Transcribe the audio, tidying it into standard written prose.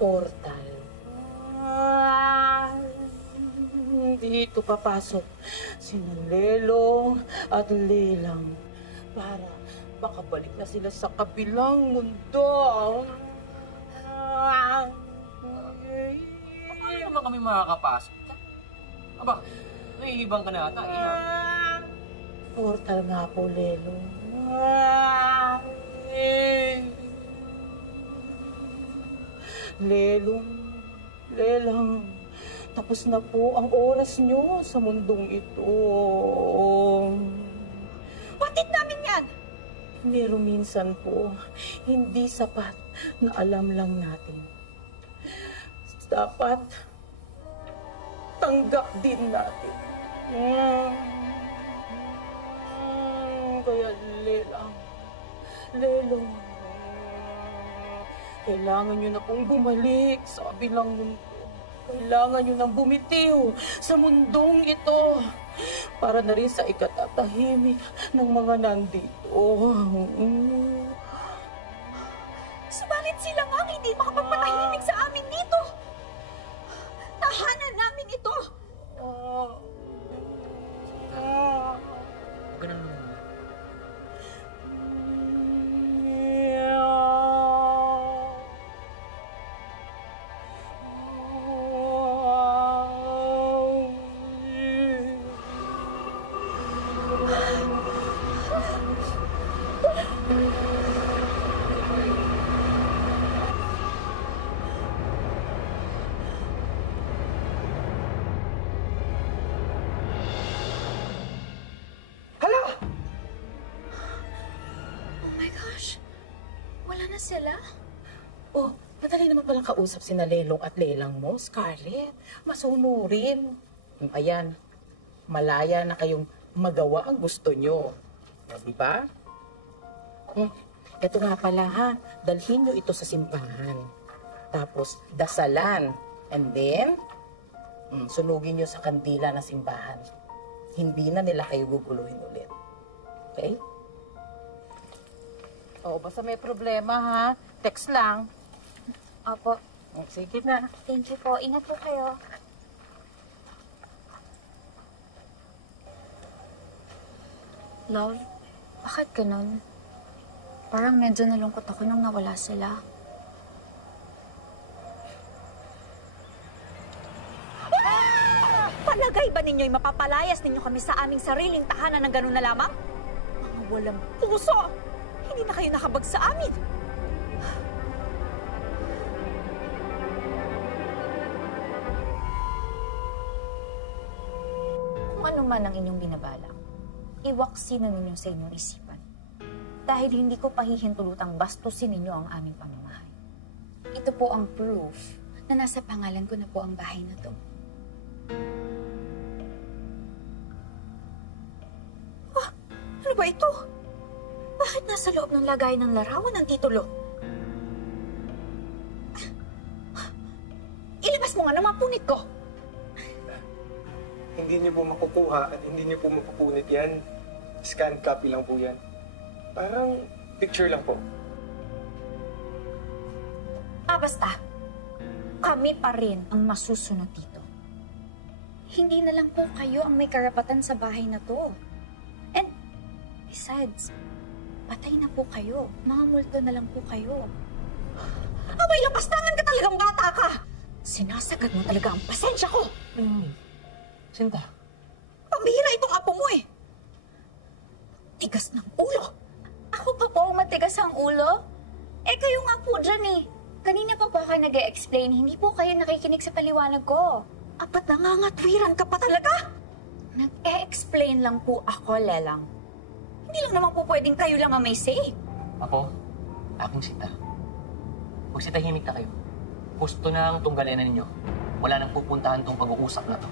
portal. Dito papasok sina Lelong at Lelang para makabalik na sila sa kabilang mundo. Paano naman kami makakapasok? Aba, nahihibang ka na ata. Portal nga po, Lelong. Lelang, tapos na po ang oras nyo sa mundong ito. Batid namin yan! Pero minsan po, hindi sapat na alam lang natin. Dapat tanggap din natin. Kaya Lelong, kailangan nyo na pong bumalik sa kabilang mundo. Kailangan nyo nang bumitiw sa mundong ito para na rin sa ikatatahimik ng mga nandito. Subalit sila nga hindi makapagpatahimik sa amin dito. Tahanan namin ito. Ganun mo. Sila? Oh, madali naman palang kausap sina Lelong at Lelang mo, Scarlett. Masunurin. Ayan, malaya na kayong magawa ang gusto nyo. Diba? Ito nga pala ha, dalhin nyo ito sa simbahan. Tapos, dasalan. And then, sunugin nyo sa kandila na simbahan. Hindi na nila kayo guguluhin ulit. Okay? Oo, basta may problema ha. Text lang. Opo. Sige na. Thank you po. Ingat po kayo. Love, bakit ganun? Parang medyo nalungkot ako nung nawala sila. Palagay ba ninyo'y mapapalayas ninyo kami sa aming sariling tahanan ng ganun na lamang? Mga walang puso! Hindi na kayo nakabag sa amin. Kung ano man ang inyong binabalak, iwaksi na ninyo sa inyong isipan. Dahil hindi ko pahihintulutang bastusin ninyo ang aming pamamahay. Ito po ang proof na nasa pangalan ko na po ang bahay na to. Ah, ano ba ito? Bakit nasa loob ng lagay ng larawan ng titulo? Ilabas mo nga ng mga punit ko! Hindi niyo po makukuha at hindi niyo po mapupunit yan. Scan copy lang po yan. Parang picture lang po. Basta. Kami pa rin ang masusunod dito. Hindi na lang po kayo ang may karapatan sa bahay na to. And besides, patay na po kayo. Mga multo na lang po kayo. Abay, lapastangan ka talagang bata ka! Sinasagad mo talaga ang pasensya ko! Sinta? Pambihira itong apo mo eh! Tigas ng ulo! Ako pa po ang matigas ang ulo? Eh kayo nga po dyan eh. Kanina pa po kayo nag-e-explain, hindi po kayo nakikinig sa paliwanag ko. Apat nangangatwiran ka pa talaga? Nag-e-explain lang po ako, Lelang. Hindi lang naman po pwedeng kayo lang ang may say. Ako? Aking Sita. Magsitahimik na kayo. Gusto na ang tunggalin ninyo. Wala nang pupuntahan tong pag-uusap na to.